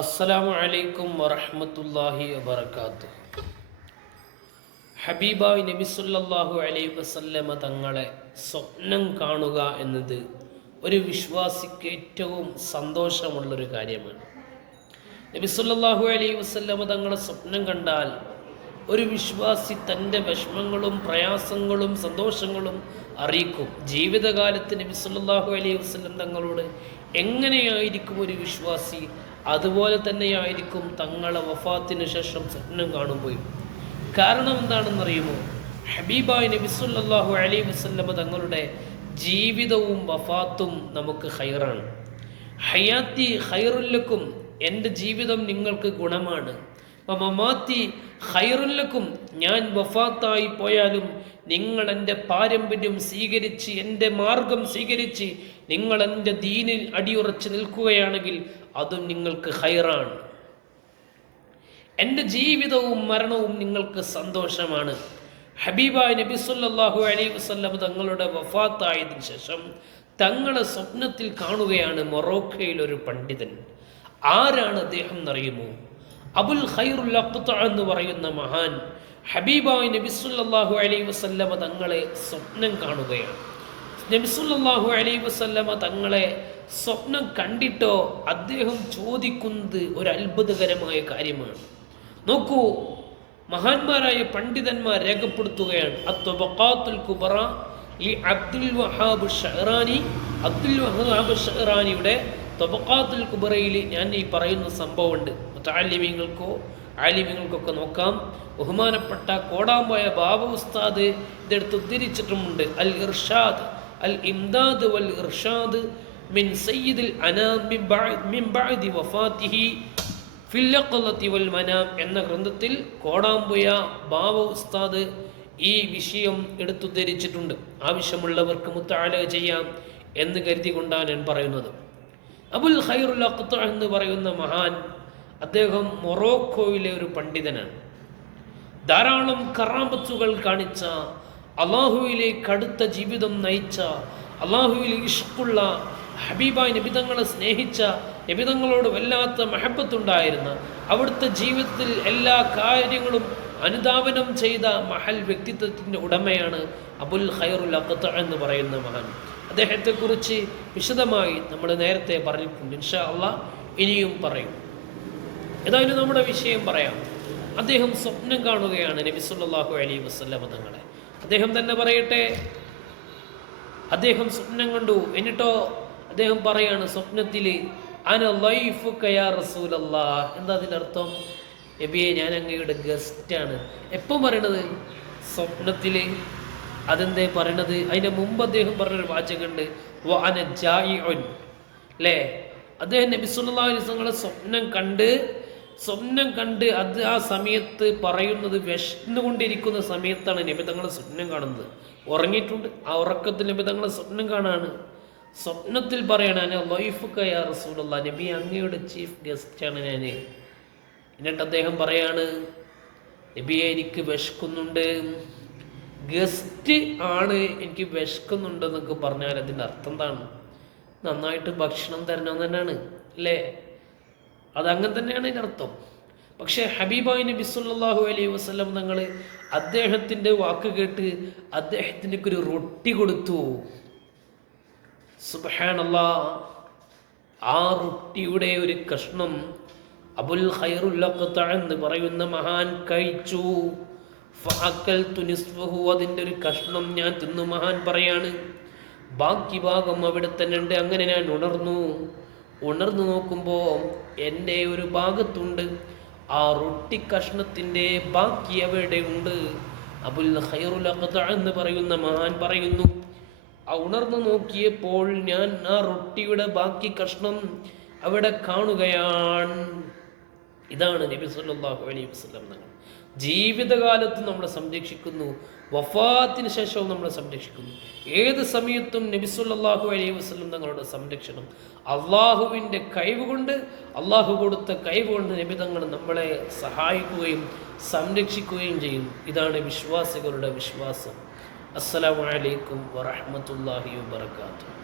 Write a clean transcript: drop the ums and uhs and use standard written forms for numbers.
അസ്സലാമു അലൈക്കും വറഹ്മത്തുള്ളാഹി വബറകാതുഹു. ഹബീബായി നബി സല്ലല്ലാഹു അലൈഹി വസല്ലമ തങ്ങളെ സ്വപ്നം കാണുക എന്നത് ഒരു വിശ്വാസിക്ക് ഏറ്റവും സന്തോഷമുള്ളൊരു കാര്യമാണ്. നബി സല്ലല്ലാഹു അലൈഹി വസല്ലമ തങ്ങളെ സ്വപ്നം കണ്ടാൽ ഒരു വിശ്വാസി തൻ്റെ വിഷമങ്ങളും പ്രയാസങ്ങളും സന്തോഷങ്ങളും അറിയിക്കും. ജീവിതകാലത്ത് നബി സല്ലല്ലാഹു അലൈഹി വസല്ലം തങ്ങളോട് എങ്ങനെയായിരിക്കും ഒരു വിശ്വാസി, അതുപോലെ തന്നെയായിരിക്കും തങ്ങളെ വഫാത്തിന് ശേഷം സ്വപ്നം കാണുമ്പോൾ. കാരണം എന്താണെന്നറിയുമോ? ഹബീബായ നബി സല്ലല്ലാഹു അലൈഹി വസല്ലമ തങ്ങളുടെ ജീവിതവും വഫാത്തും നമുക്ക് ഖൈറാണ്. ഹയാത്തി ഖൈറുൽ ലക്കും, എൻ്റെ ജീവിതം നിങ്ങൾക്ക് ഗുണമാണ്. മമാത്തി ഖൈറുൽ ലക്കും, ഞാൻ വഫാത്തായി പോയാലും നിങ്ങൾ എൻ്റെ പാരമ്പര്യം സ്വീകരിച്ച് എൻ്റെ മാർഗം സ്വീകരിച്ച് നിങ്ങൾ എൻ്റെ ദീനിൽ അടിയുറച്ച് നിൽക്കുകയാണെങ്കിൽ അതും നിങ്ങൾക്ക് ഖൈറാണ്. എൻ്റെ ജീവിതവും മരണവും നിങ്ങൾക്ക് സന്തോഷമാണ്. ഹബീബായ നബി സല്ലല്ലാഹു അലൈഹി വസല്ലം തങ്ങളുടെ വഫാത്തായതിനു ശേഷം തങ്ങളെ സ്വപ്നത്തിൽ കാണുകയാണ് മൊറോക്കയിൽ ഒരു പണ്ഡിതൻ. ആരാണ് അദ്ദേഹം എന്നറിയുമോ? അബുൽ ഖൈറുൽ അഖ്ത എന്ന് പറയുന്ന മഹാൻ ഹബീബായ നബി സല്ലല്ലാഹു അലൈഹി വസല്ലമ തങ്ങളെ സ്വപ്നം കാണുകയാണ്. നബി സല്ലല്ലാഹു അലൈഹി വസല്ലമ തങ്ങളെ സ്വപ്നം കണ്ടിട്ടോ അദ്ദേഹം ചോദിക്കുന്നത് ഒരു അത്ഭുതകരമായ കാര്യമാണ്. നോക്കൂ, മഹാന്മാരായ പണ്ഡിതന്മാർ രേഖപ്പെടുത്തുകയാണ്. അത്വബഖാത്തുൽ കുബറ ഈ അബ്ദുൽ വഹാബ് ഷഹറാനി, അബ്ദുൽ വഹാബ് ഷഹറാനിയുടെ ത്വബഖാത്തുൽ കുബറയിൽ ഞാൻ ഈ പറയുന്ന സംഭവമുണ്ട്. ആലിമീങ്ങൾക്കൊക്കെ നോക്കാം. ബഹുമാനപ്പെട്ട കോടാമ്പായ ബാബ ഉസ്താദ് ഇതെടുത്ത് ഉദ്ധരിച്ചിട്ടുമുണ്ട്. അൽ ഇർഷാദ്, അൽ ഇംദാദ് വൽ ഇർഷാദ് മിൻ സയ്യിദുൽ അനാം മിൻ ബഅദി വഫാത്തിഹി ഫിൽ യഖ്ളതി വൽ മനാം എന്ന ഗ്രന്ഥത്തിൽ കോടാമ്പുയ ബാബ ഉസ്താദ് ഈ വിഷയം എടുത്തുദ്ധരിച്ചിട്ടുണ്ട്. ആവശ്യമുള്ളവർക്ക് മുത്തഅല ചെയ്യാം എന്ന് കരുതിക്കൊണ്ടാണ് ഞാൻ പറയുന്നത്. അബുൽ ഖൈറുൽ അഖ്ത എന്ന് പറയുന്ന മഹാൻ, അദ്ദേഹം മൊറോക്കോയിലെ ഒരു പണ്ഡിതനാണ്. ധാരാളം കറാമത്തുകൾ കാണിച്ച, അള്ളാഹുവിലേക്ക് അടുത്ത ജീവിതം നയിച്ച, അള്ളാഹുവിൽ ഇഷ്കുള്ള, ഹബീബായ് നബിതങ്ങളെ സ്നേഹിച്ച, നബിതങ്ങളോട് വല്ലാത്ത മഹബത്തുണ്ടായിരുന്ന, അവിടുത്തെ ജീവിതത്തിൽ എല്ലാ കാര്യങ്ങളും അനുധാവനം ചെയ്ത മഹൽ വ്യക്തിത്വത്തിൻ്റെ ഉടമയാണ് അബുൽ ഖൈറുൽ അഖ്ത എന്ന് പറയുന്ന മഹാൻ. അദ്ദേഹത്തെക്കുറിച്ച് വിശദമായി നമ്മൾ നേരത്തെ പറഞ്ഞിട്ടുണ്ട്. ഇൻഷാ അള്ളാഹ് ഇനിയും പറയും. ഏതായാലും നമ്മുടെ വിഷയം പറയാം. അദ്ദേഹം സ്വപ്നം കാണുകയാണ് നബി സല്ലല്ലാഹു അലൈഹി വസല്ലമ തങ്ങളെ. അദ്ദേഹം തന്നെ പറയട്ടെ, അദ്ദേഹം സ്വപ്നം കണ്ടു. എന്നിട്ടോ അദ്ദേഹം പറയാണ് സ്വപ്നത്തിൽ, അന ലൈഫുക യാ റസൂലല്ലാഹ്. എന്താ അതിൻ്റെ അർത്ഥം? നബിയെ, ഞാൻ അങ്ങയുടെ ഗസ്റ്റാണ്. എപ്പം പറയണത്? സ്വപ്നത്തിൽ. അതെന്തേ പറയണത്? അതിൻ്റെ മുമ്പ് അദ്ദേഹം പറഞ്ഞൊരു വാചകമുണ്ട്, വ അന ജായിഉൻ. അല്ലേ? അദ്ദേഹം നബി സല്ലല്ലാഹു അലൈഹി വസല്ലമയുടെ സ്വപ്നം കണ്ട് അത് ആ സമയത്ത് പറയുന്നത് വിശന്നുകൊണ്ടിരിക്കുന്ന സമയത്താണ് നബി തങ്ങളെ സ്വപ്നം കാണുന്നത്. ഉറങ്ങിയിട്ടുണ്ട്, ആ ഉറക്കത്തിൽ നബി തങ്ങളെ സ്വപ്നം കാണാണ്. സ്വപ്നത്തിൽ പറയണ ലൈഫുക യാ റസൂലല്ലാഹ്, നബി അങ്ങയുടെ ചീഫ് ഗസ്റ്റാണ് ഞാൻ. എന്നിട്ട് അദ്ദേഹം പറയാണ്, നബിയെ, എനിക്ക് വിശക്കുന്നുണ്ട്. ഗസ്റ്റ് ആണ്, എനിക്ക് വിശക്കുന്നുണ്ടെന്നൊക്കെ പറഞ്ഞാൽ അതിൻ്റെ അർത്ഥം എന്താണ്? നന്നായിട്ട് ഭക്ഷണം തരണമെന്ന് തന്നെയാണ്, അല്ലേ? അതങ്ങനെ തന്നെയാണ് അതിൻ്റെ അർത്ഥം. പക്ഷേ ഹബീബായ് നബി സല്ലല്ലാഹു അലൈഹി വസല്ലം തങ്ങൾ അദ്ദേഹത്തിൻ്റെ വാക്ക് കേട്ട് അദ്ദേഹത്തിന് ഒരു റൊട്ടി കൊടുത്തു. സുബ്ഹാനല്ലാഹ്. ആ റൊട്ടിയുടെ ഒരു കഷ്ണം അബുൽ ഖൈറുൽ അഖ്ത എന്ന് പറയുന്ന മഹാൻ കഴിച്ചു. ഫഅക്കൽതു നിസ്ഫഹു, അതിൻ്റെ ഒരു കഷ്ണം ഞാൻ തിന്നു. മഹാൻ പറയാണ്, ബാക്കി ഭാഗം അവിടെ തന്നെ ഉണ്ട്. അങ്ങനെ ഞാൻ ഉണർന്നു നോക്കുമ്പോൾ എൻ്റെ ഒരു ഭാഗത്തുണ്ട്. ആ റൊട്ടി കഷ്ണത്തിൻ്റെ ബാക്കി അവിടെ ഉണ്ട്. അബുൽ ഖൈറുൽ അഖ്ത എന്ന് പറയുന്ന മഹാൻ പറയുന്നു, ആ ഉണർന്നു നോക്കിയപ്പോൾ ഞാൻ ആ റൊട്ടിയുടെ ബാക്കി കഷ്ണം അവിടെ കാണുകയാണ്. ഇതാണ് നബി സല്ലല്ലാഹു അലൈഹി വസല്ലം തങ്ങൾ ജീവിതകാലത്ത് നമ്മളെ സംരക്ഷിക്കുന്നു, വഫാത്തിന് ശേഷവും നമ്മളെ സംരക്ഷിക്കുന്നു. ഏത് സമയത്തും നബി സല്ലല്ലാഹു അലൈഹി വസല്ലം തങ്ങളുടെ സംരക്ഷണം അള്ളാഹുവിൻ്റെ കഴിവുകൊണ്ട്, അള്ളാഹു കൊടുത്ത കഴിവുകൊണ്ട് നബി തങ്ങൾ നമ്മളെ സഹായിക്കുകയും സംരക്ഷിക്കുകയും ചെയ്യും. ഇതാണ് വിശ്വാസികളുടെ വിശ്വാസം. അസ്സലാമു അലൈക്കും വറഹ്മത്തുള്ളാഹി വബറകാതുഹു.